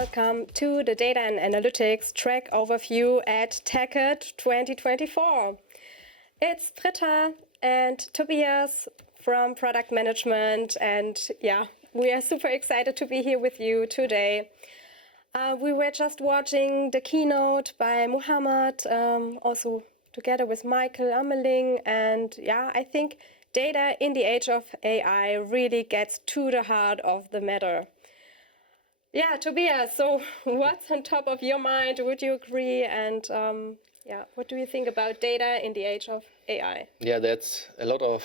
welcome to the Data and Analytics track overview at TechEd 2024. It's Britta and Tobias from Product Management, and we are super excited to be here with you today. We were just watching the keynote by Muhammad, also together with Michael Ameling, and I think data in the age of AI really gets to the heart of the matter. Yeah, Tobias, so what's on top of your mind? Would you agree? And what do you think about data in the age of AI? Yeah, that's a lot of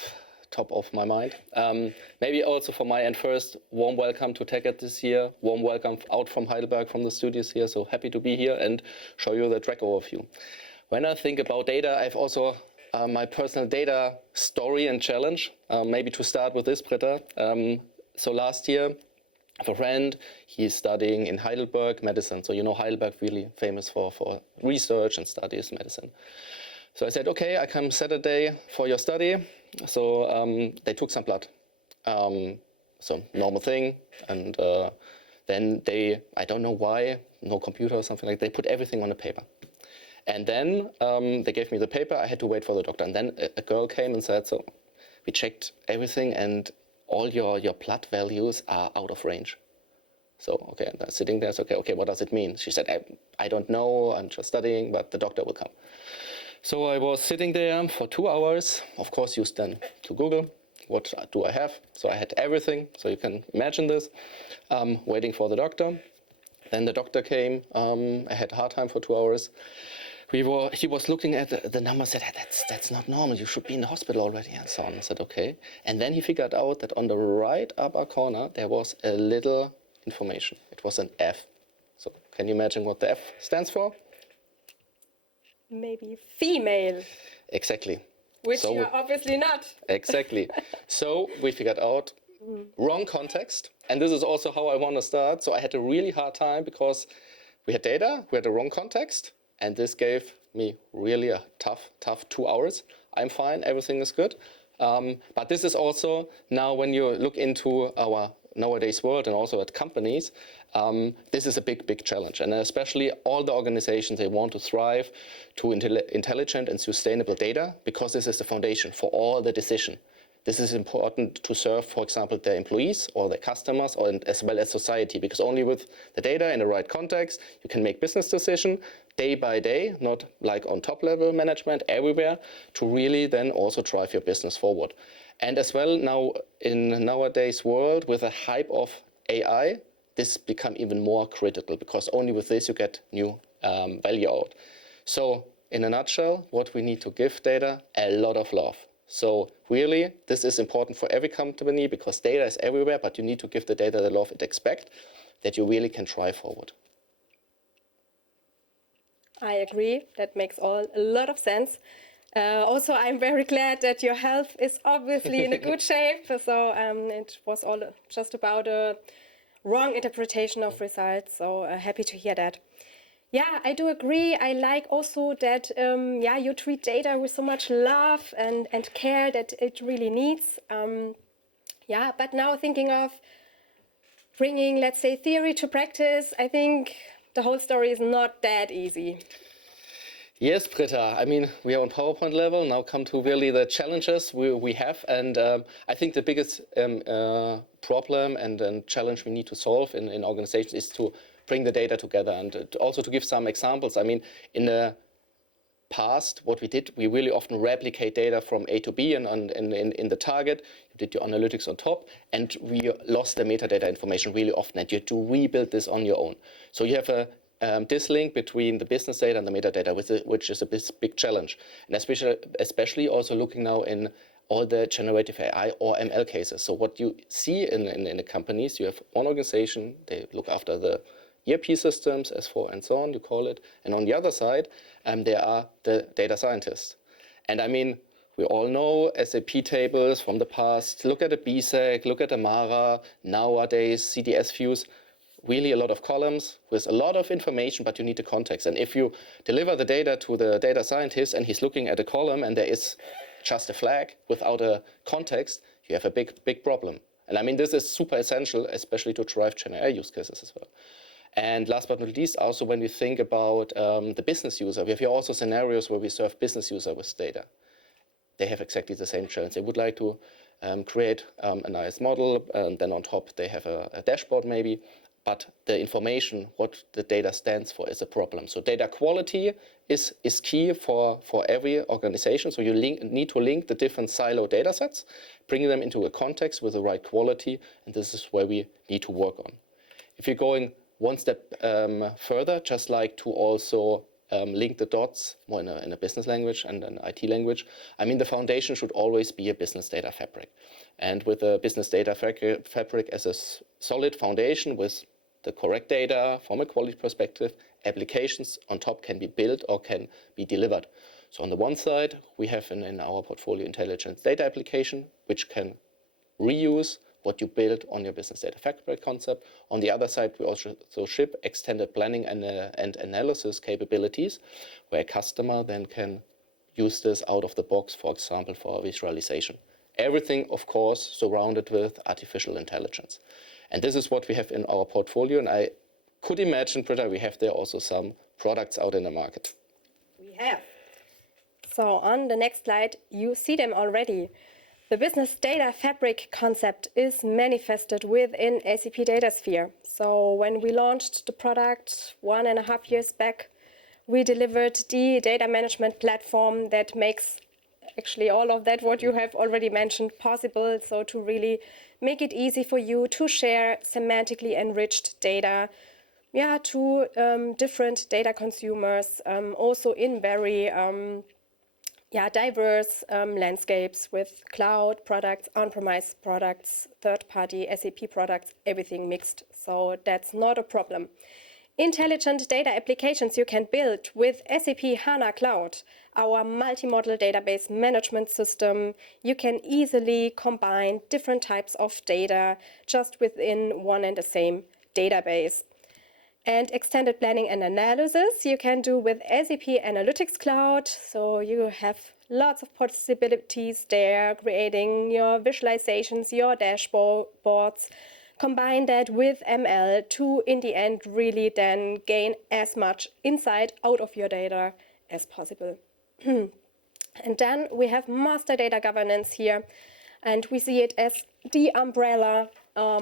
top of my mind. Maybe also from my end first, warm welcome to TechEd this year. Warm welcome out from Heidelberg, from the studios here. So happy to be here and show you the track overview. When I think about data, I've also my personal data story and challenge. Maybe to start with this, Britta. So last year, I have a friend, he's studying in Heidelberg medicine. So you know Heidelberg really famous for research and studies medicine. So I said, okay, I come Saturday for your study. So they took some blood. So normal thing. And then they, I don't know why, no computer or something like that, they put everything on a paper. And then they gave me the paper, I had to wait for the doctor. And then a girl came and said, so we checked everything and all your blood values are out of range. So, okay, and I'm sitting there, so okay, what does it mean? She said, I don't know, I'm just studying, but the doctor will come. So I was sitting there for 2 hours, of course used then to Google, what do I have? So I had everything, so you can imagine this, waiting for the doctor. Then the doctor came, I had a hard time for 2 hours. He was looking at the numbers, said, that's not normal, you should be in the hospital already, and so on. I said, okay. And then he figured out that on the right upper corner, there was a little information. It was an F. So can you imagine what the F stands for? Maybe female. Exactly. Which you're obviously not. Exactly. So we figured out wrong context. And this is also how I want to start. So I had a really hard time because we had data, we had the wrong context. And this gave me really a tough 2 hours. I'm fine, everything is good. But this is also now when you look into our nowadays world and also at companies, this is a big challenge. And especially all the organizations, they want to thrive to intelligent and sustainable data because this is the foundation for all the decision. This is important to serve, for example, their employees or their customers, or as well as society, because only with the data in the right context, you can make business decisions day by day, not like on top level management everywhere, to really then also drive your business forward. And as well now in nowadays world with a hype of AI, this become even more critical because only with this you get new value out. So in a nutshell, what we need to give data, a lot of love. So really, this is important for every company because data is everywhere, but you need to give the data the love it expects, that you really can drive forward. I agree. That makes a lot of sense. Also, I'm very glad that your health is obviously in a good shape. So it was all just about a wrong interpretation of results. So happy to hear that. Yeah, I do agree. I like also that you treat data with so much love and care that it really needs. But now thinking of bringing, let's say, theory to practice, I think the whole story is not that easy. Yes, Britta. I mean, we are on PowerPoint level. Now come to really the challenges we have. And I think the biggest problem and challenge we need to solve in organizations is to bring the data together and also to give some examples. I mean, in the past, what we did, we really often replicate data from A to B and in the target, you did your analytics on top, and we lost the metadata information really often, and you had to rebuild this on your own. So you have a dislink between the business data and the metadata, which is a big challenge. And especially also looking now in all the generative AI or ML cases. So what you see in the companies, you have one organization, they look after the ERP systems, S4 and so on, you call it. And on the other side, there are the data scientists. And I mean, we all know SAP tables from the past. Look at a BSEC, look at a Mara, nowadays CDS views. Really a lot of columns with a lot of information, but you need the context. And if you deliver the data to the data scientist and he's looking at a column and there is just a flag without a context, you have a big problem. And I mean, this is super essential, especially to drive Gen AI use cases as well. And last but not least, also when we think about the business user, we have here also scenarios where we serve business user with data. They have exactly the same challenge. They would like to create a nice model, and then on top they have a dashboard maybe, but the information, what the data stands for, is a problem. So data quality is key for every organization. So you need to link the different silo data sets, bring them into a context with the right quality, and this is where we need to work on. If you're going one step further, just like to also link the dots more in a business language and an IT language, I mean, the foundation should always be a business data fabric. And with a business data fabric as a solid foundation with the correct data from a quality perspective, applications on top can be built or can be delivered. So on the one side, we have in our portfolio intelligence data application, which can reuse what you build on your business data fabric concept. On the other side, we also ship extended planning and analysis capabilities, where a customer then can use this out of the box, for example, for visualization. Everything, of course, surrounded with artificial intelligence. And this is what we have in our portfolio. And I could imagine, Britta, we have there also some products out in the market. We have. So on the next slide, you see them already. The business data fabric concept is manifested within SAP Datasphere. So when we launched the product 1.5 years back, we delivered the data management platform that makes actually all of that what you have already mentioned possible. So to really make it easy for you to share semantically enriched data to different data consumers, also in very diverse landscapes with cloud products, on-premise products, third-party SAP products, everything mixed. So that's not a problem. Intelligent data applications you can build with SAP HANA Cloud, our multi-model database management system. You can easily combine different types of data just within one and the same database. And extended planning and analysis you can do with SAP Analytics Cloud. So you have lots of possibilities there, creating your visualizations, your dashboards. Combine that with ML to, in the end, really then gain as much insight out of your data as possible. And then we have master data governance here. And we see it as the umbrella,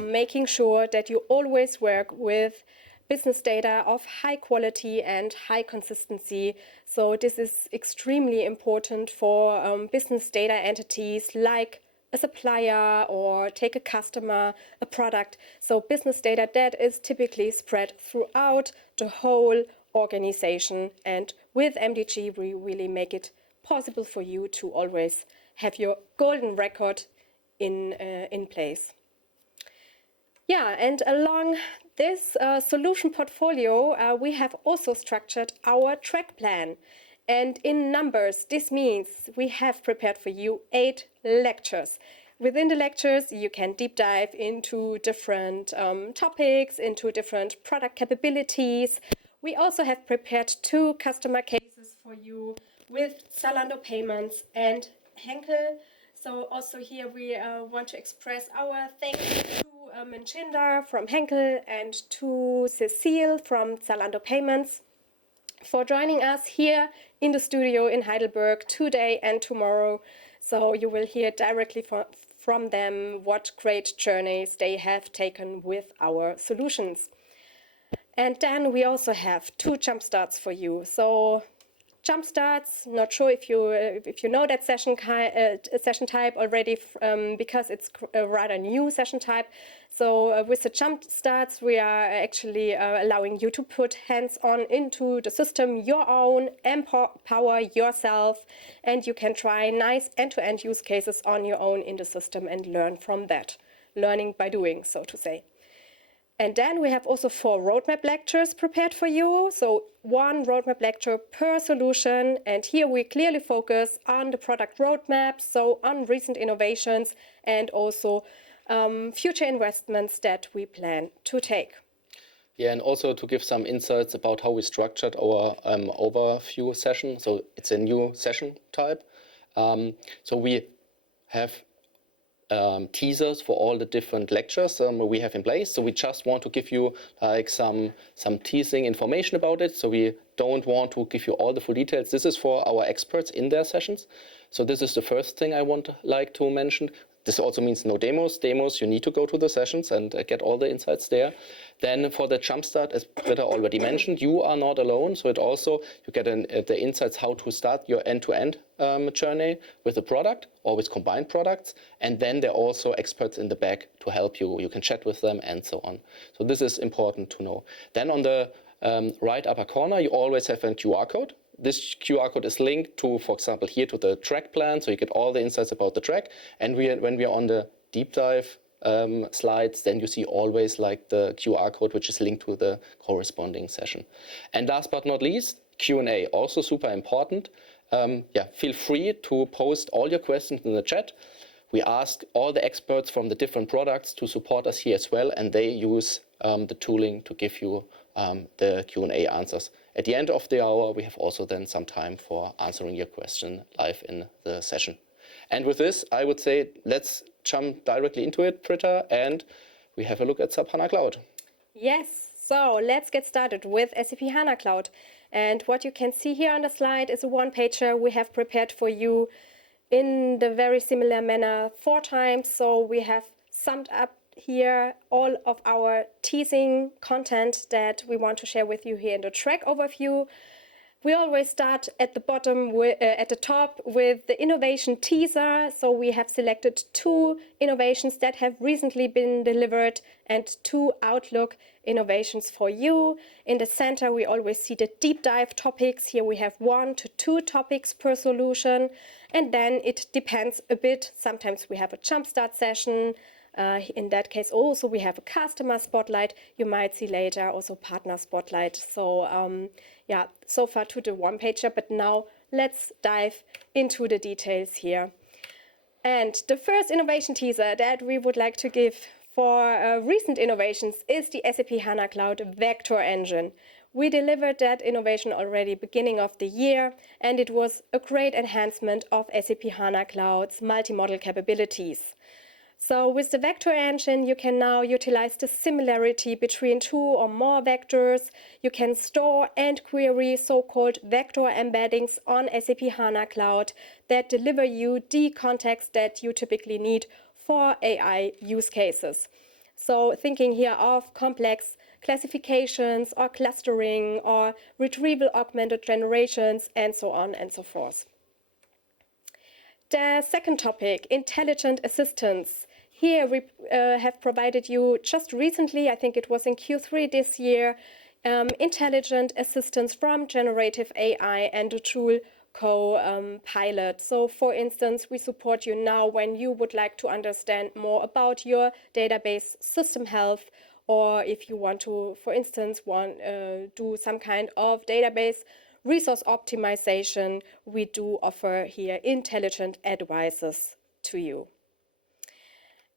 making sure that you always work with business data of high quality and high consistency. So this is extremely important for business data entities like a supplier or take a customer, a product. So business data that is typically spread throughout the whole organization. And with MDG, we really make it possible for you to always have your golden record in place. Yeah, and along this solution portfolio, we have also structured our track plan. And in numbers, this means we have prepared for you 8 lectures. Within the lectures, you can deep dive into different topics, into different product capabilities. We also have prepared 2 customer cases for you with Zalando Payments and Henkel. So also here we want to express our thanks to Menchinder from Henkel and to Cecile from Zalando Payments for joining us here in the studio in Heidelberg today and tomorrow. So you will hear directly from them what great journeys they have taken with our solutions. And then we also have 2 jump starts for you. So jump starts, not sure if you know that session type already because it's a rather new session type. So with the jump starts, we are actually allowing you to put hands-on into the system, your own, empower yourself, and you can try nice end-to-end use cases on your own in the system and learn from that. Learning by doing, so to say. And then we have also 4 roadmap lectures prepared for you. So 1 roadmap lecture per solution. And here we clearly focus on the product roadmap, so on recent innovations and also future investments that we plan to take. Yeah, and also to give some insights about how we structured our overview session. So it's a new session type. So we have teasers for all the different lectures we have in place. So we just want to give you like some teasing information about it. So we don't want to give you all the full details. This is for our experts in their sessions. So this is the first thing I want like to mention. This also means no demos. Demos, you need to go to the sessions and get all the insights there. Then for the jumpstart, as Britta already mentioned, you are not alone. So it also, you get the insights how to start your end-to-end journey with the product or with combined products. And then there are also experts in the back to help you. You can chat with them and so on. So this is important to know. Then on the right upper corner, you always have a QR code. This QR code is linked to, for example, here to the track plan, so you get all the insights about the track. And when we are on the deep dive slides, then you see always like the QR code, which is linked to the corresponding session. And last but not least, Q&A, also super important. Feel free to post all your questions in the chat. We ask all the experts from the different products to support us here as well, and they use the tooling to give you the Q&A answers. At the end of the hour, we have also then some time for answering your question live in the session. And with this, I would say, let's jump directly into it, Britta, and we have a look at SAP HANA Cloud. Yes, so let's get started with SAP HANA Cloud. And what you can see here on the slide is a one-pager we have prepared for you in the very similar manner 4 times. So we have summed up here all of our teasing content that we want to share with you here in the track overview. We always start at the bottom, at the top with the innovation teaser. So we have selected 2 innovations that have recently been delivered and 2 Outlook innovations for you. In the center, we always see the deep dive topics. Here we have 1 to 2 topics per solution. And then it depends a bit. Sometimes we have a jumpstart session. In that case also we have a customer spotlight. You might see later also partner spotlight. So so far to the one-pager, but now let's dive into the details here. And the first innovation teaser that we would like to give for recent innovations is the SAP HANA Cloud Vector Engine. We delivered that innovation already beginning of the year, and it was a great enhancement of SAP HANA Cloud's multi-model capabilities. So with the vector engine, you can now utilize the similarity between 2 or more vectors. You can store and query so-called vector embeddings on SAP HANA Cloud that deliver you the context that you typically need for AI use cases. So thinking here of complex classifications or clustering or retrieval augmented generations and so on and so forth. The second topic, intelligent assistance. Here we have provided you just recently, I think it was in Q3 this year, intelligent assistance from Generative AI and the tool Copilot. So for instance, we support you now when you would like to understand more about your database system health, or if you want to, for instance, do some kind of database resource optimization, we do offer here intelligent advices to you.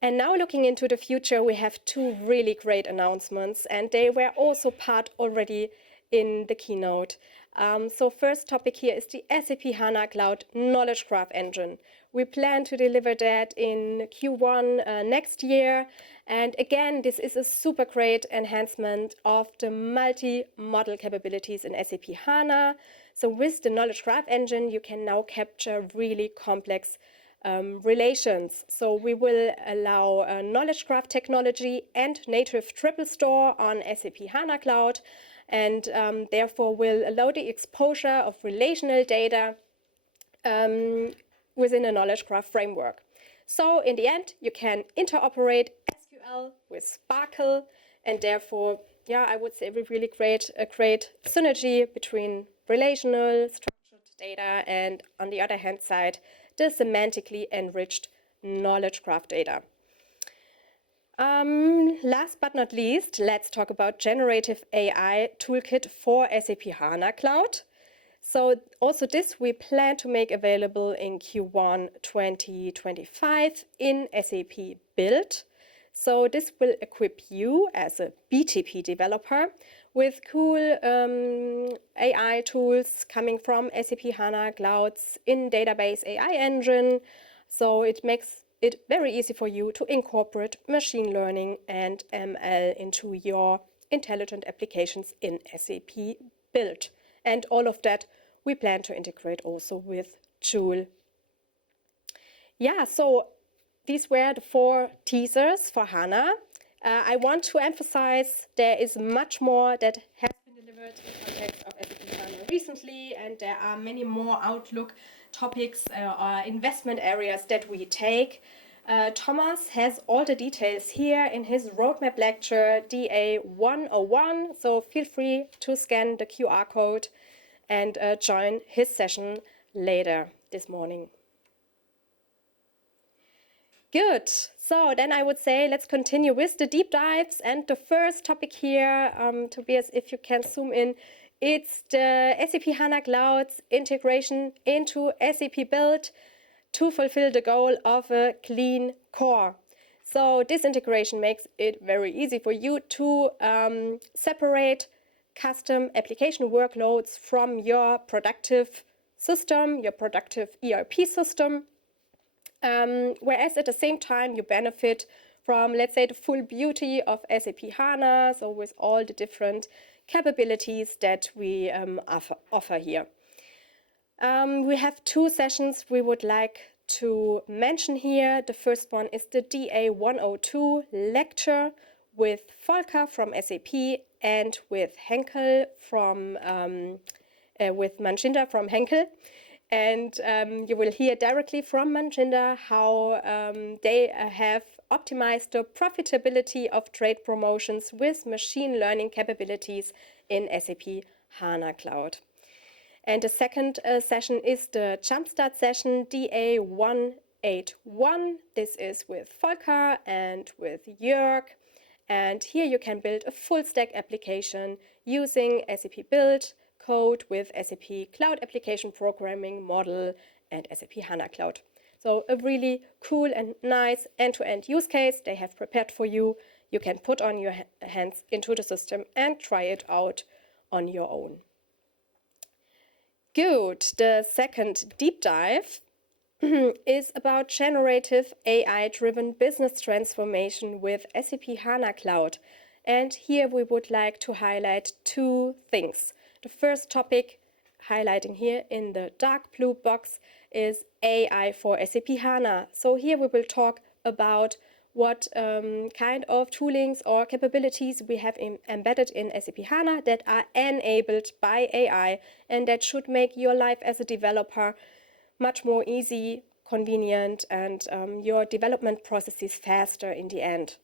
And now looking into the future, we have 2 really great announcements, and they were also part already in the keynote. So first topic here is the SAP HANA Cloud Knowledge Graph Engine. We plan to deliver that in Q1 next year. And again, this is a super great enhancement of the multi-model capabilities in SAP HANA. So with the Knowledge Graph Engine, you can now capture really complex relations. So we will allow knowledge graph technology and native triple store on SAP HANA Cloud, and therefore will allow the exposure of relational data within a knowledge graph framework. So in the end, you can interoperate SQL with Sparkle, and therefore, I would say really a great synergy between relational, structured data and, on the other hand side, the semantically enriched knowledge graph data. Last but not least, let's talk about Generative AI Toolkit for SAP HANA Cloud. So also this we plan to make available in Q1 2025 in SAP Build. So this will equip you as a BTP developer with cool AI tools coming from SAP HANA Cloud's in-database AI engine. So it makes it very easy for you to incorporate machine learning and ML into your intelligent applications in SAP Build. And all of that we plan to integrate also with Joule. Yeah, so these were the 4 teasers for HANA. I want to emphasize there is much more that has been delivered in context of SAP HANA recently, and there are many more Outlook topics or investment areas that we take. Thomas has all the details here in his roadmap lecture DA100, so feel free to scan the QR code and join his session later this morning. Good. So then I would say let's continue with the deep dives. And the first topic here, Tobias, if you can zoom in, it's the SAP HANA Cloud's integration into SAP Build to fulfill the goal of a clean core. So this integration makes it very easy for you to separate custom application workloads from your productive system, your productive ERP system. Whereas at the same time you benefit from, let's say, the full beauty of SAP HANA, so with all the different capabilities that we offer here. We have 2 sessions we would like to mention here. The first one is the DA102 lecture with Volker from SAP and with Henkel from with Manjinder from Henkel. And you will hear directly from Manjinder how they have optimized the profitability of trade promotions with machine learning capabilities in SAP HANA Cloud. And the second session is the Jumpstart session DA181. This is with Volker and with Jörg. And here you can build a full stack application using SAP Build code with SAP Cloud Application Programming Model and SAP HANA Cloud. So a really cool and nice end-to-end use case they have prepared for you. You can put on your hands into the system and try it out on your own. Good. The second deep dive is about generative AI-driven business transformation with SAP HANA Cloud. And here we would like to highlight 2 things. The first topic, highlighting here in the dark blue box, is AI for SAP HANA. So here we will talk about what kind of toolings or capabilities we have embedded in SAP HANA that are enabled by AI and that should make your life as a developer much more easy, convenient, and your development processes faster in the end.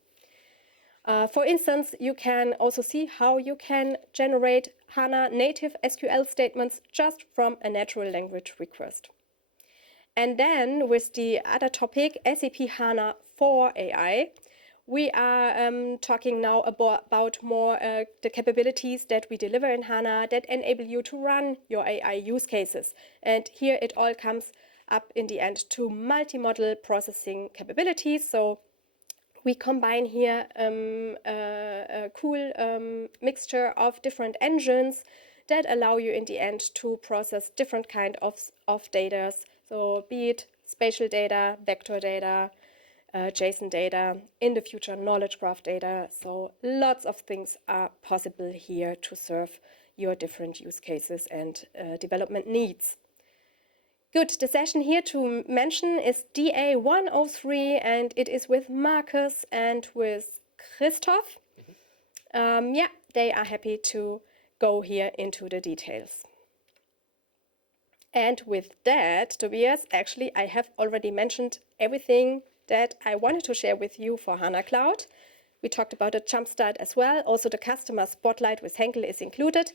For instance, you can also see how you can generate HANA native SQL statements just from a natural language request. And then with the other topic, SAP HANA for AI, we are talking now about more the capabilities that we deliver in HANA that enable you to run your AI use cases. And here it all comes up in the end to multi-model processing capabilities. So we combine here a cool mixture of different engines that allow you in the end to process different kind of data. So be it spatial data, vector data, JSON data, in the future knowledge graph data. So lots of things are possible here to serve your different use cases and development needs. Good, the session here to mention is DA103 and it is with Marcus and with Christoph. Yeah, they are happy to go here into the details. And with that, Tobias, actually I have already mentioned everything that I wanted to share with you for HANA Cloud. We talked about a Jumpstart as well. Also the customer spotlight with Henkel is included.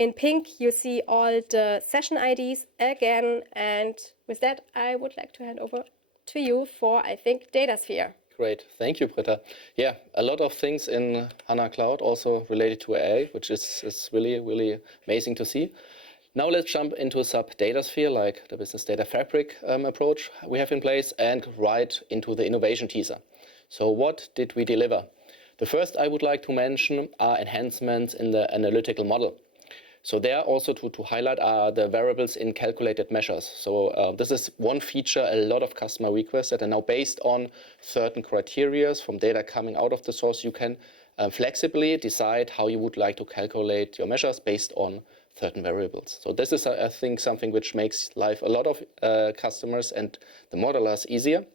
In pink, you see all the session IDs again. And with that, I would like to hand over to you for, I think, Datasphere. Great. Thank you, Britta. Yeah, a lot of things in HANA Cloud also related to AI, which is really, really amazing to see. Now let's jump into sub Datasphere, like the Business Data Fabric approach we have in place, and right into the innovation teaser. So what did we deliver? The first I would like to mention are enhancements in the analytical model. So there also to highlight are the variables in calculated measures. So this is one feature a lot of customer requested, and now based on certain criteria from data coming out of the source, you can flexibly decide how you would like to calculate your measures based on certain variables. So this is, I think, something which makes life a lot of customers and the modelers easier.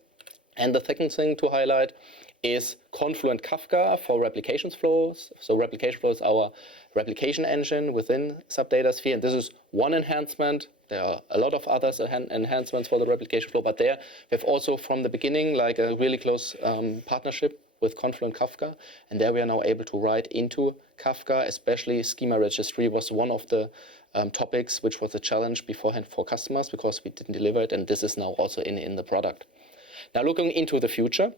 And the second thing to highlight is Confluent Kafka for replication flows. So replication flow is our replication engine within SAP Datasphere, and this is one enhancement. There are a lot of other enhancements for the replication flow, but there we have also from the beginning like a really close partnership with Confluent Kafka, and there we are now able to write into Kafka, especially schema registry was one of the topics which was a challenge beforehand for customers because we didn't deliver it, and this is now also in the product. Now looking into the future,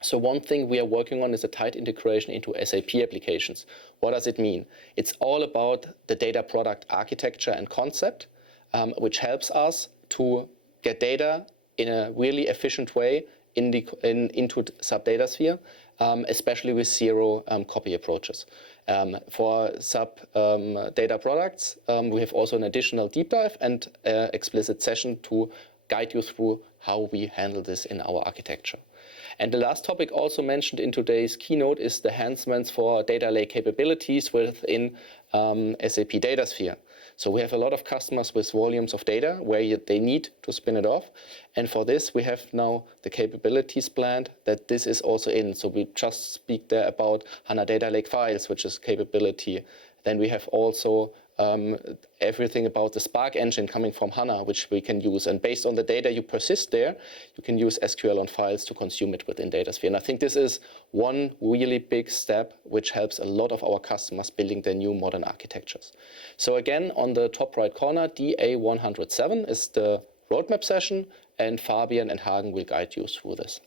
so one thing we are working on is a tight integration into SAP applications. What does it mean? It's all about the data product architecture and concept, which helps us to get data in a really efficient way into SAP Datasphere, especially with zero copy approaches. For SAP data products, we have also an additional deep dive and explicit session to guide you through how we handle this in our architecture. And the last topic also mentioned in today's keynote is the enhancements for data lake capabilities within SAP Datasphere. So we have a lot of customers with volumes of data where they need to spin it off. And for this, we have now the capabilities planned that this is also in. So we just speak there about HANA Data Lake files, which is capability. Then we have also everything about the Spark engine coming from HANA, which we can use. And based on the data you persist there, you can use SQL on files to consume it within Datasphere. And I think this is one really big step which helps a lot of our customers building their new modern architectures. So again, on the top right corner, DA100 is the roadmap session, and Fabian and Hagen will guide you through this.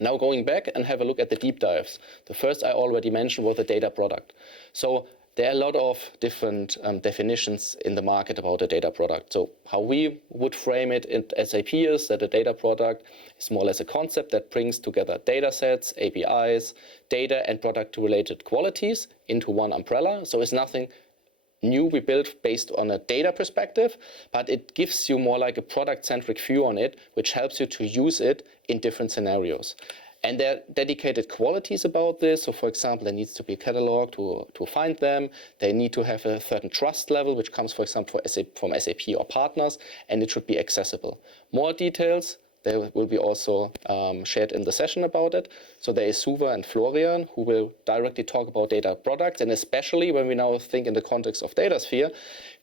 Now going back and have a look at the deep dives. The first I already mentioned was the data product. So there are a lot of different definitions in the market about a data product. So how we would frame it in SAP is that a data product is more or less a concept that brings together data sets, APIs, data and product-related qualities into one umbrella. So it's nothing new we built based on a data perspective, but it gives you more like a product-centric view on it, which helps you to use it in different scenarios. And there are dedicated qualities about this. So for example, there needs to be a catalog to find them. They need to have a certain trust level, which comes, for example, from SAP or partners, and it should be accessible. More details, they will be also shared in the session about it. So there is Suva and Florian, who will directly talk about data products. And especially when we now think in the context of Datasphere,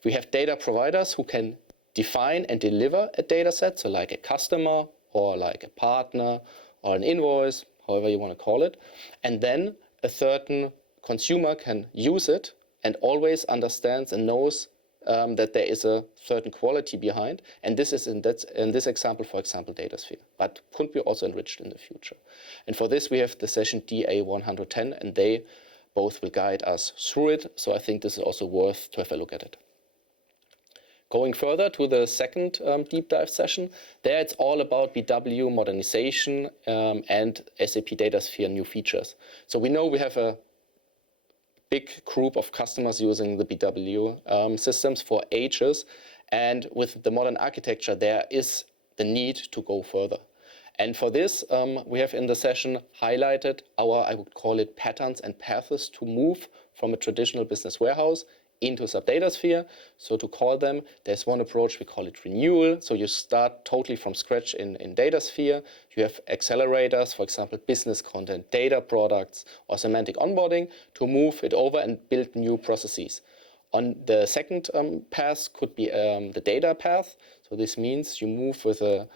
we have data providers who can define and deliver a data set. So like a customer or like a partner, or an invoice, however you want to call it. And then a certain consumer can use it and always understands and knows that there is a certain quality behind. And this is in this example, for example, Datasphere, but could be also enriched in the future. And for this, we have the session DA110, and they both will guide us through it. So I think this is also worth to have a look at it. Going further to the second deep dive session, there it's all about BW modernization and SAP Datasphere new features. So we know we have a big group of customers using the BW systems for ages, and with the modern architecture there is the need to go further. And for this, we have in the session highlighted our, I would call it, patterns and paths to move from a traditional business warehouse into SAP Datasphere. So to call them, there's one approach, we call it renewal. So you start totally from scratch in Datasphere. You have accelerators, for example, business content, data products, or semantic onboarding to move it over and build new processes. On the second path could be the data path. So this means you move with a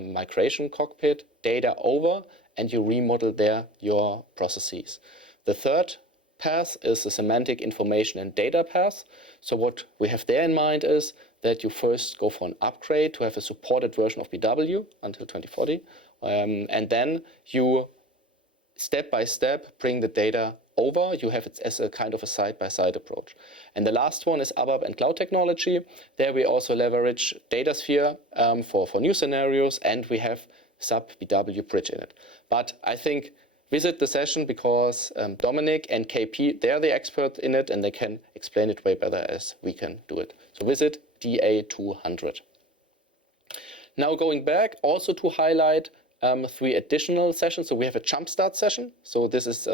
migration cockpit, data over, and you remodel there your processes. The third path is the semantic information and data path. So what we have there in mind is that you first go for an upgrade to have a supported version of BW until 2040, and then you step by step bring the data over. You have it as a kind of a side-by-side approach. And the last one is ABAP and cloud technology. There we also leverage Datasphere for new scenarios, and we have SAP BW Bridge in it. But I think visit the session because Dominic and KP, they're the expert in it and they can explain it way better as we can do it. So visit DA200. Now going back, also to highlight 3 additional sessions. So we have a jumpstart session. So this is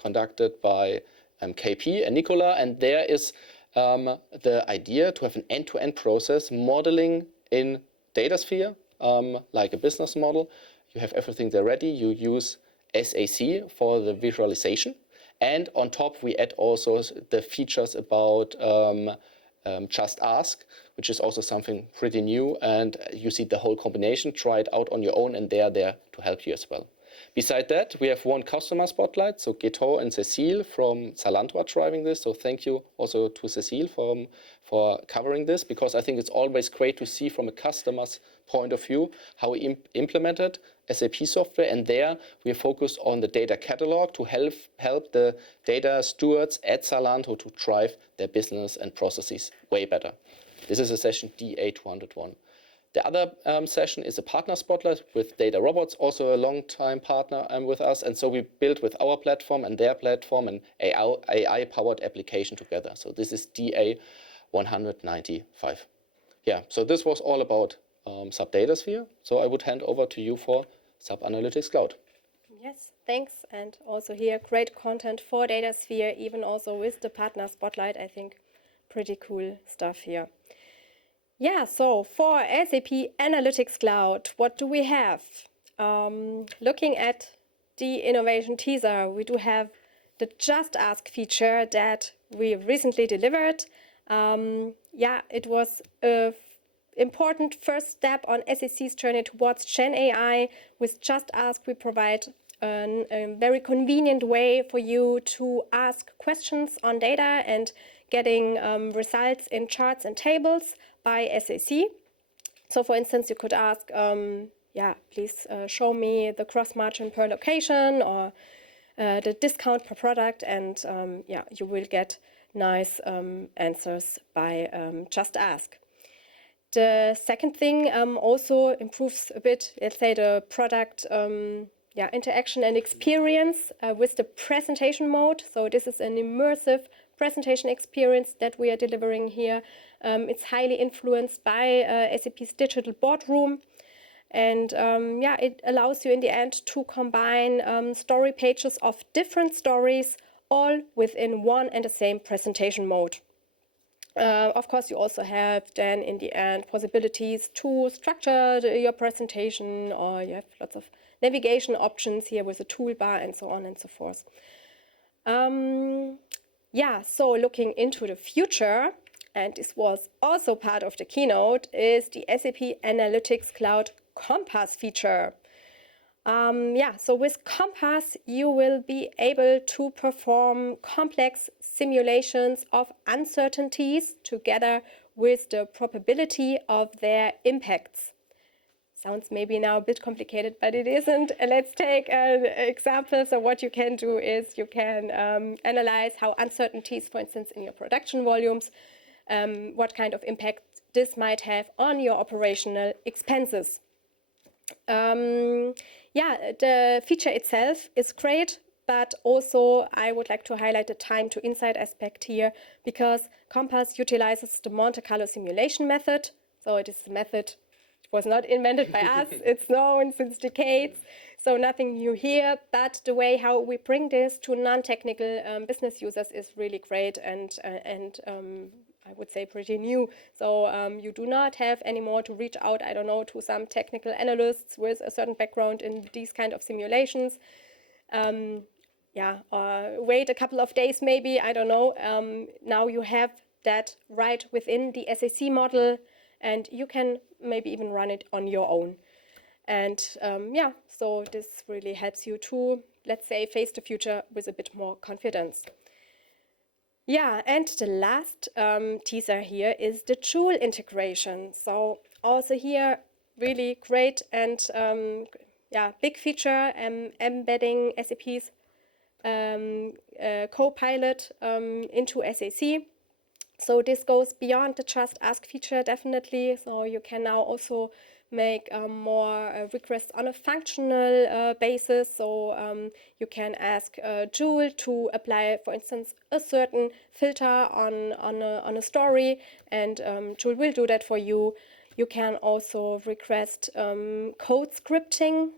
conducted by KP and Nicola, and there is the idea to have an end-to-end process modeling in Datasphere, like a business model. You have everything there ready. You use SAC for the visualization. And on top, we add also the features about Just Ask, which is also something pretty new. And you see the whole combination. Try it out on your own, and they are there to help you as well. Beside that, we have 1 customer spotlight. So Geto and Cecile from Zalando are driving this. So thank you also to Cecile for covering this, because I think it's always great to see from a customer's point of view how we implemented SAP software. And there we are focused on the data catalog to help the data stewards at Zalando to drive their business and processes way better. This is a session DA201. The other session is a partner spotlight with Data Robots, also a long-time partner with us. And so we built with our platform and their platform an AI-powered application together. So this is DA195. Yeah, so this was all about SAP Datasphere. So I would hand over to you for SAP Analytics Cloud. Yes, thanks. And also here, great content for Datasphere, even also with the partner spotlight. I think pretty cool stuff here. Yeah, so for SAP Analytics Cloud, what do we have? Looking at the innovation teaser, we do have the Just Ask feature that we recently delivered. Yeah, it was an important first step on SAC's journey towards Gen AI. With Just Ask, we provide a very convenient way for you to ask questions on data and getting results in charts and tables by SAC. So for instance, you could ask, please show me the gross margin per location or the discount per product, and you will get nice answers by Just Ask. The second thing also improves a bit, let's say, the product interaction and experience with the presentation mode. So this is an immersive presentation experience that we are delivering here. It's highly influenced by SAP's digital boardroom. And it allows you in the end to combine story pages of different stories all within one and the same presentation mode. Of course, you also have then in the end possibilities to structure your presentation, or you have lots of navigation options here with a toolbar and so on and so forth. So looking into the future, and this was also part of the keynote, is the SAP Analytics Cloud Compass feature. So with Compass, you will be able to perform complex simulations of uncertainties together with the probability of their impacts. Sounds maybe now a bit complicated, but it isn't. Let's take an example. So what you can do is you can analyze how uncertainties, for instance, in your production volumes, what kind of impact this might have on your operational expenses. The feature itself is great, but also I would like to highlight the time to insight aspect here, because Compass utilizes the Monte Carlo simulation method. So it is a method was not invented by us. It's known since decades, so nothing new here. But the way how we bring this to non-technical business users is really great and I would say pretty new. So you do not have anymore to reach out, I don't know, to some technical analysts with a certain background in these kind of simulations. Or wait a couple of days maybe, I don't know. Now you have that right within the SAC model, and you can maybe even run it on your own. And so this really helps you to, let's say, face the future with a bit more confidence. Yeah, and the last teaser here is the Joule integration. So also here, really great and big feature, embedding SAP's Copilot into SAC. So this goes beyond the Just Ask feature, definitely. So you can now also make more requests on a functional basis. So you can ask Joule to apply, for instance, a certain filter on a story, and Joule will do that for you. You can also request code scripting,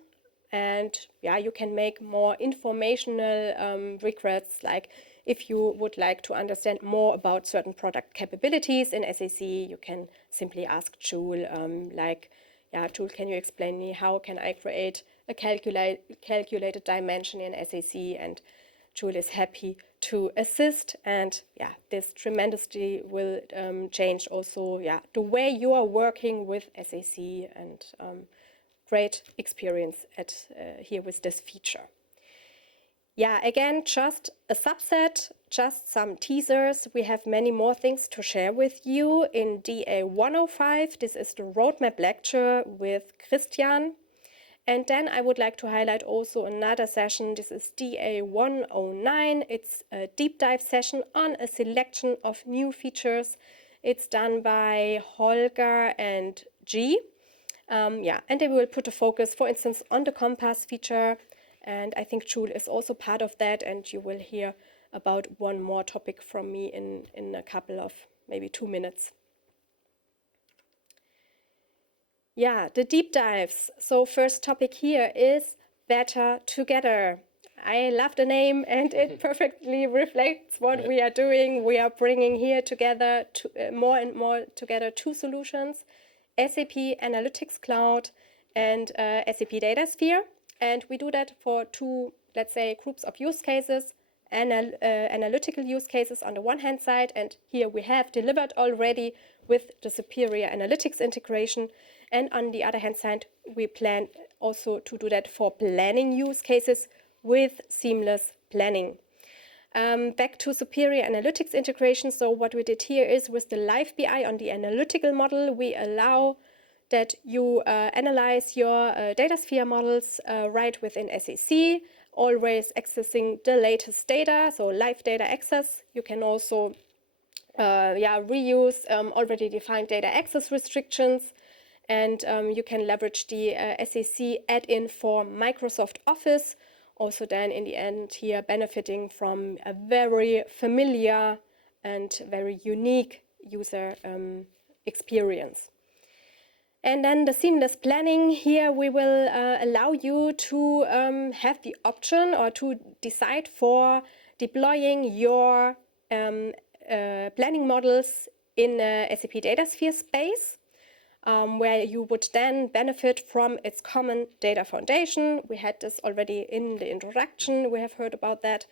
and yeah, you can make more informational requests, like if you would like to understand more about certain product capabilities in SAC, you can simply ask Joule, yeah, Joule, can you explain me how can I create a calculated dimension in SAC? And Joule is happy to assist, and yeah, this tremendously will change also, yeah, the way you are working with SAC, and great experience here with this feature. Yeah, again, just a subset, just some teasers. We have many more things to share with you in DA105. This is the roadmap lecture with Christian. And then I would like to highlight also another session. This is DA109. It's a deep dive session on a selection of new features. It's done by Holger and G. Yeah, and they will put a focus, for instance, on the compass feature. And I think Joule is also part of that. And you will hear about one more topic from me in a couple of maybe 2 minutes. Yeah, the deep dives. So first topic here is better together. I love the name, and it perfectly reflects what we are doing. We are bringing here together more and more together two solutions: SAP Analytics Cloud and SAP Datasphere. And we do that for two, let's say, groups of use cases: analytical use cases on the one hand side, and here we have delivered already with the superior analytics integration. And on the other hand side, we plan also to do that for planning use cases with seamless planning. Back to superior analytics integration. So what we did here is, with the live BI on the analytical model, we allow that you analyze your Datasphere models right within SAC, always accessing the latest data, so live data access. You can also reuse already defined data access restrictions, and you can leverage the SAC add-in for Microsoft Office. Also then in the end here benefiting from a very familiar and very unique user experience. And then the seamless planning, here we will allow you to have the option or to decide for deploying your planning models in SAP Datasphere space, where you would then benefit from its common data foundation. We had this already in the introduction, we have heard about that.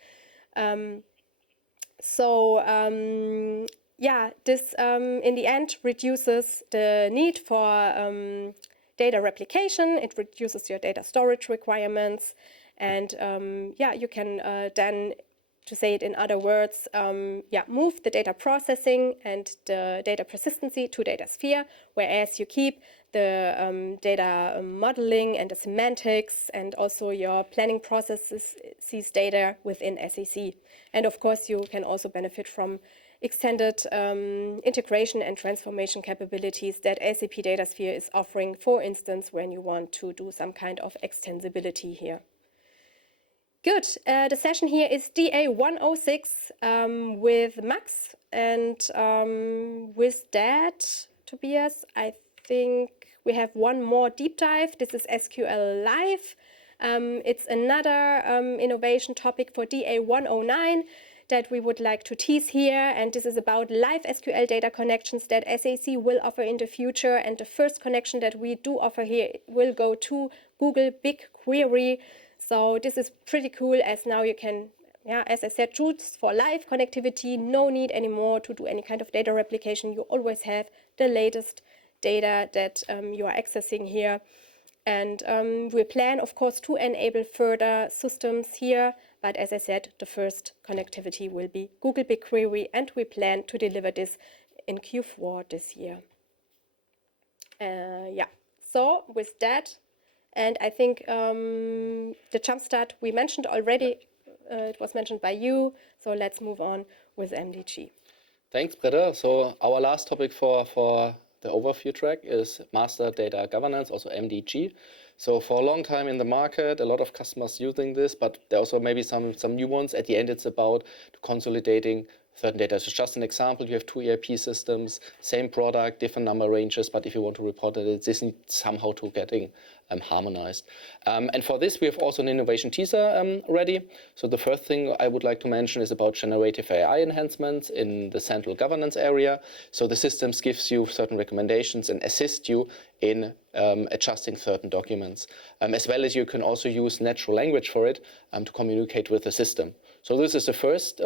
This in the end reduces the need for data replication. It reduces your data storage requirements, and you can then, to say it in other words, move the data processing and the data persistency to Datasphere, whereas you keep the data modeling and the semantics and also your planning processes, sees data within SAC. And of course, you can also benefit from extended integration and transformation capabilities that SAP Datasphere is offering, for instance, when you want to do some kind of extensibility here. Good. The session here is DA106 with Max, and with that, Tobias, I think we have one more deep dive. This is SQL Live. It's another innovation topic for DA109 that we would like to tease here, and this is about live SQL data connections that SAC will offer in the future. And the first connection that we do offer here will go to Google BigQuery. So this is pretty cool, as now you can, as I said, choose for live connectivity. No need anymore to do any kind of data replication. You always have the latest data that you are accessing here. And we plan, of course, to enable further systems here. But as I said, the first connectivity will be Google BigQuery, and we plan to deliver this in Q4 this year. So with that, and I think the jumpstart we mentioned already, it was mentioned by you, so let's move on with MDG. Thanks, Britta. So our last topic for the overview track is Master Data Governance, also MDG. So for a long time in the market, a lot of customers using this, but there are also maybe some new ones. At the end, it's about consolidating certain data. So just an example, you have two ERP systems, same product, different number ranges, but if you want to report it, this needs somehow to getting harmonized. And for this, we have also an innovation teaser ready. So the first thing I would like to mention is about generative AI enhancements in the central governance area. So the systems gives you certain recommendations and assist you in adjusting certain documents. As well as you can also use natural language for it to communicate with the system. So this is the first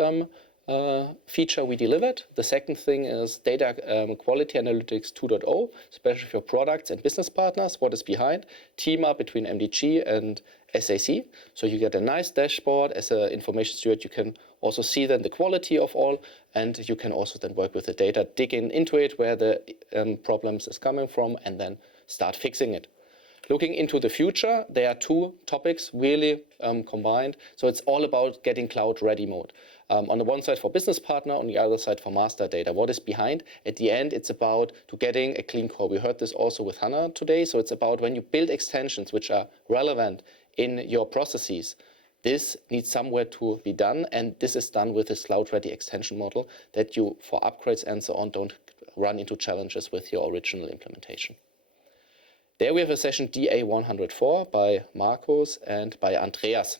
feature we delivered. The second thing is data quality analytics 2.0, especially for products and business partners. What is behind? Team up between MDG and SAC. So you get a nice dashboard. As an information steward, you can also see then the quality of all, and you can also then work with the data, dig into it where the problems is coming from, and then start fixing it. Looking into the future, there are two topics really combined. So it's all about getting cloud ready mode. On the one side for business partner, on the other side for master data. What is behind? At the end, it's about to getting a clean core. We heard this also with HANA today. So it's about when you build extensions which are relevant in your processes, this needs somewhere to be done. And this is done with this cloud ready extension model that you, for upgrades and so on, don't run into challenges with your original implementation. There we have a session DA104 by Marcos and by Andreas.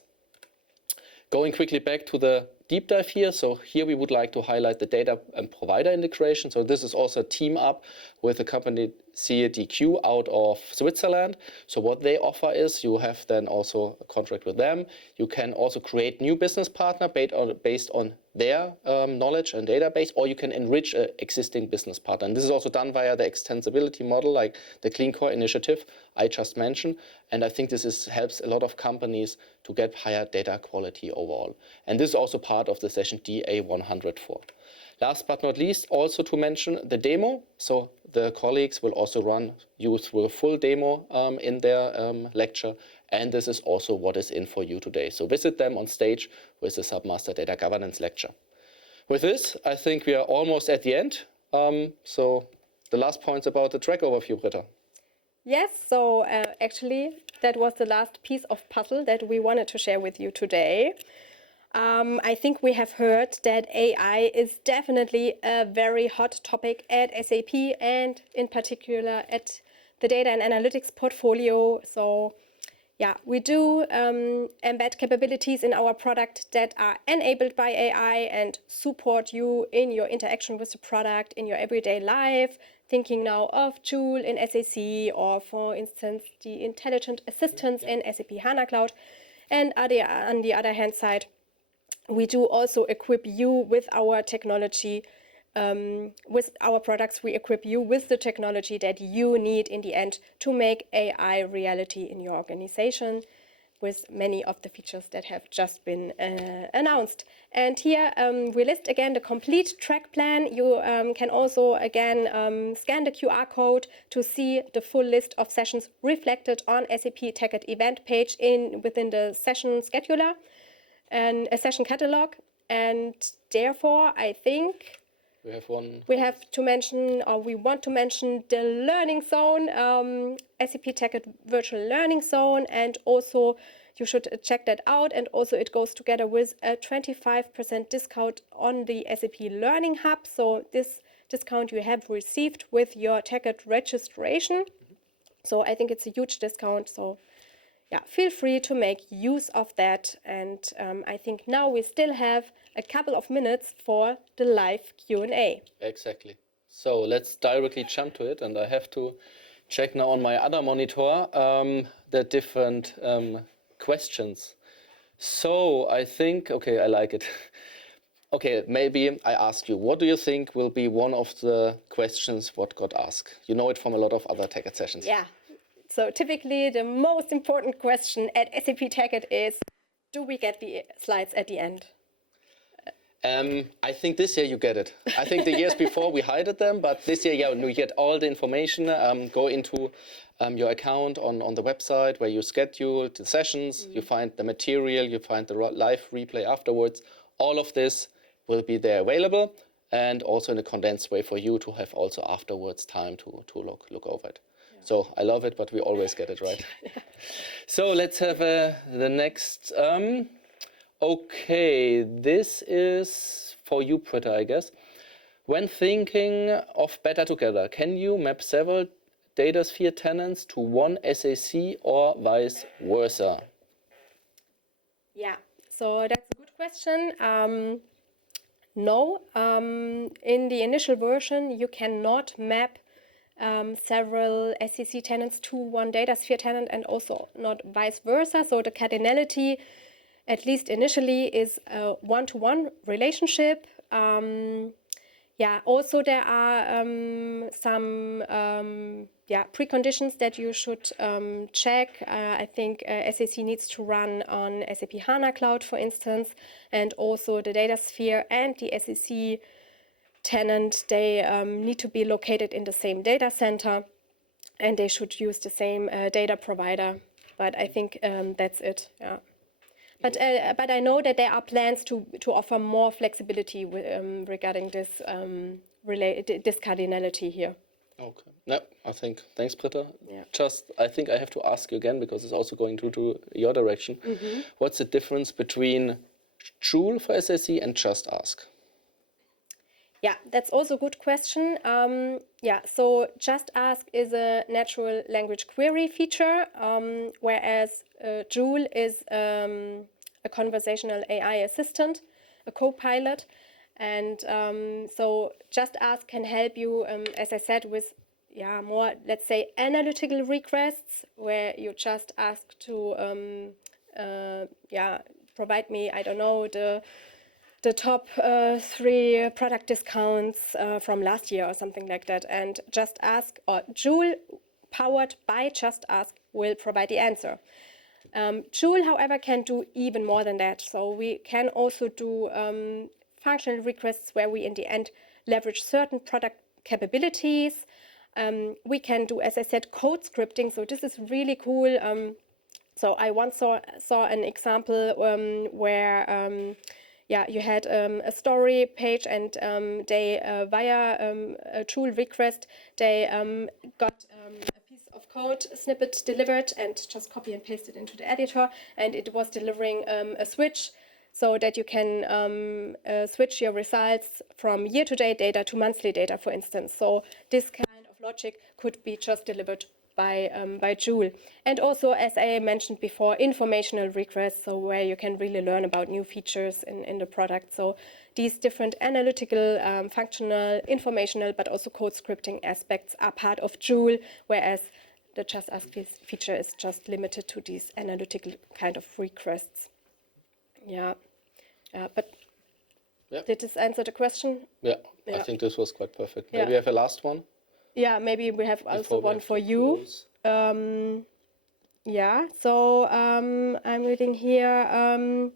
Going quickly back to the deep dive here. So here we would like to highlight the data and provider integration. So this is also a team up with the company CDQ out of Switzerland. So what they offer is you have then also a contract with them. You can also create new business partner based on their knowledge and database, or you can enrich an existing business partner. And this is also done via the extensibility model, like the Clean Core initiative I just mentioned. And I think this helps a lot of companies to get higher data quality overall. And this is also part of the session DA104. Last but not least, also to mention the demo. So the colleagues will also you through a full demo in their lecture. And this is also what is in for you today. So visit them on stage with the Submaster Data Governance lecture. With this, I think we are almost at the end. So the last points about the track overview, Britta. Yes, so actually that was the last piece of puzzle that we wanted to share with you today. I think we have heard that AI is definitely a very hot topic at SAP and in particular at the data and analytics portfolio. So yeah, we do embed capabilities in our product that are enabled by AI and support you in your interaction with the product in your everyday life. Thinking now of Joule in SAC or, for instance, the intelligent assistants in SAP HANA Cloud. And on the other hand side, we do also equip you with our technology, with our products. We equip you with the technology that you need in the end to make AI reality in your organization, with many of the features that have just been announced. And here we list again the complete track plan. You can also again scan the QR code to see the full list of sessions reflected on SAP TechEd event page within the session scheduler and a session catalog. And therefore, I think we have to mention, or we want to mention, the learning zone, SAP TechEd virtual learning zone, and also you should check that out. And also it goes together with a 25% discount on the SAP Learning Hub. So this discount you have received with your TechEd registration. So I think it's a huge discount. So yeah, feel free to make use of that. And I think now we still have a couple of minutes for the live Q&A. Exactly. So let's directly jump to it. And I have to check now on my other monitor the different questions. So I think, okay, I like it. Okay, maybe I ask you, what do you think will be one of the questions what got asked? You know it from a lot of other TechEd sessions. Yeah. So typically the most important question at SAP TechEd is, do we get the slides at the end? I think this year you get it. I think the years before we hid them, but this year, yeah, you get all the information. Go into your account on the website where you schedule the sessions, you find the material, you find the live replay afterwards. All of this will be there available. and also in a condensed way for you to have also afterwards time to look over it. So I love it, but we always get it right. So let's have the next. Okay, this is for you, Britta, I guess. When thinking of better together, can you map several Datasphere tenants to one SAC or vice versa? Yeah, so that's a good question. No, in the initial version, you cannot map several SEC tenants to one Datasphere tenant and also not vice versa. So the cardinality, at least initially, is a one-to-one relationship. Yeah, also there are some preconditions that you should check. I think SAC needs to run on SAP HANA Cloud, for instance, and also the Datasphere and the SAC tenant, they need to be located in the same data center, and they should use the same data provider. But I think that's it. Yeah. But I know that there are plans to offer more flexibility regarding this this cardinality here. Okay. No, I think thanks, Britta. Yeah. Just I think I have to ask you again because it's also going to your direction. What's the difference between Joule for SAC and Just Ask? Yeah, that's also a good question. Yeah, so Just Ask is a natural language query feature, whereas Joule is a conversational AI assistant, a co-pilot. And so Just Ask can help you, as I said, with more, let's say, analytical requests, where you just ask to provide me, I don't know, the top 3 product discounts from last year or something like that. And Just Ask, or Joule powered by Just Ask, will provide the answer. Joule, however, can do even more than that. So we can also do functional requests where we, in the end, leverage certain product capabilities. We can do, as I said, code scripting. So this is really cool. So I once saw an example where you had a story page, and they via a Joule request, they got a piece of code snippet delivered and just copy and paste it into the editor, and it was delivering a switch so that you can switch your results from year-to-date data to monthly data, for instance. So this kind of logic could be just delivered by Joule. And also, as I mentioned before, informational requests, so where you can really learn about new features in the product. So these different analytical, functional, informational, but also code scripting aspects are part of Joule, whereas the Just Ask feature is just limited to these analytical kind of requests. Yeah, but did this answer the question? Yeah, I think this was quite perfect. Maybe Yeah. we have a last one? Yeah, maybe we have also Before we one have for to you. close. So I'm reading here.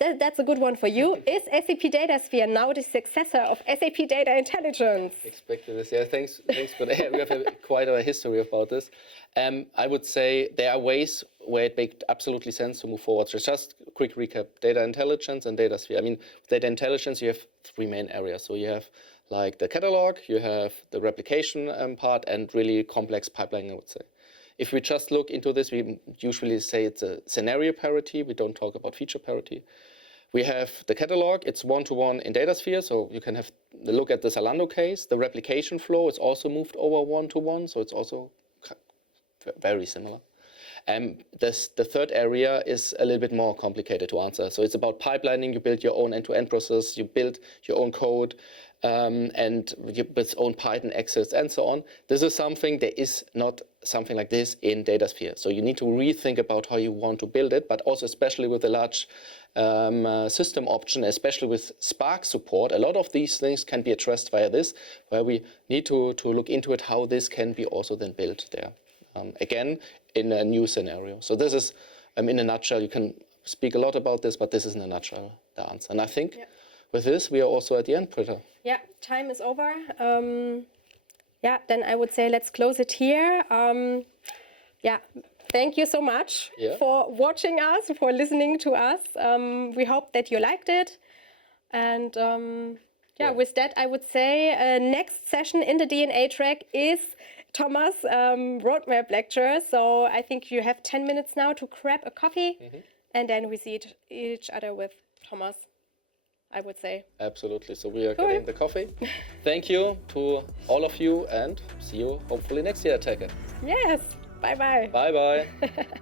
That's a good one for you. Is SAP Datasphere now the successor of SAP Data Intelligence? Expected this, yeah. Thanks. But we have quite a history about this. I would say there are ways where it makes absolutely sense to move forward. So just a quick recap: data intelligence and Datasphere. I mean, data intelligence, you have 3 main areas. So you have like the catalog, you have the replication part, and really complex pipelining, I would say. If we just look into this, we usually say it's a scenario parity. We don't talk about feature parity. We have the catalog. It's one-to-one in Datasphere, so you can have the look at the Zalando case. The replication flow is also moved over one-to-one, so it's also very similar. The third area is a little bit more complicated to answer. So it's about pipelining. You build your own end-to-end process. You build your own code, and with its own Python access and so on. This is something, there is not something like this in Datasphere. So you need to rethink about how you want to build it, but also especially with the large system option, especially with Spark support, a lot of these things can be addressed via this, where we need to look into it, how this can be also then built there. Again, in a new scenario. So this is, in a nutshell, you can speak a lot about this, but this is in a nutshell the answer. And I think with this, we are also at the end, Britta. Yeah, time is over. Then I would say let's close it here. Thank you so much for watching us, for listening to us. We hope that you liked it. And Yeah, with that, I would say next session in the DNA track is Thomas' roadmap lecture. So I think you have 10 minutes now to grab a coffee, and then we see each other with Thomas, I would say. Absolutely. So we are getting the coffee. Thank you to all of you, and see you hopefully next year at TechEd. Yes. Bye-bye. Bye-bye.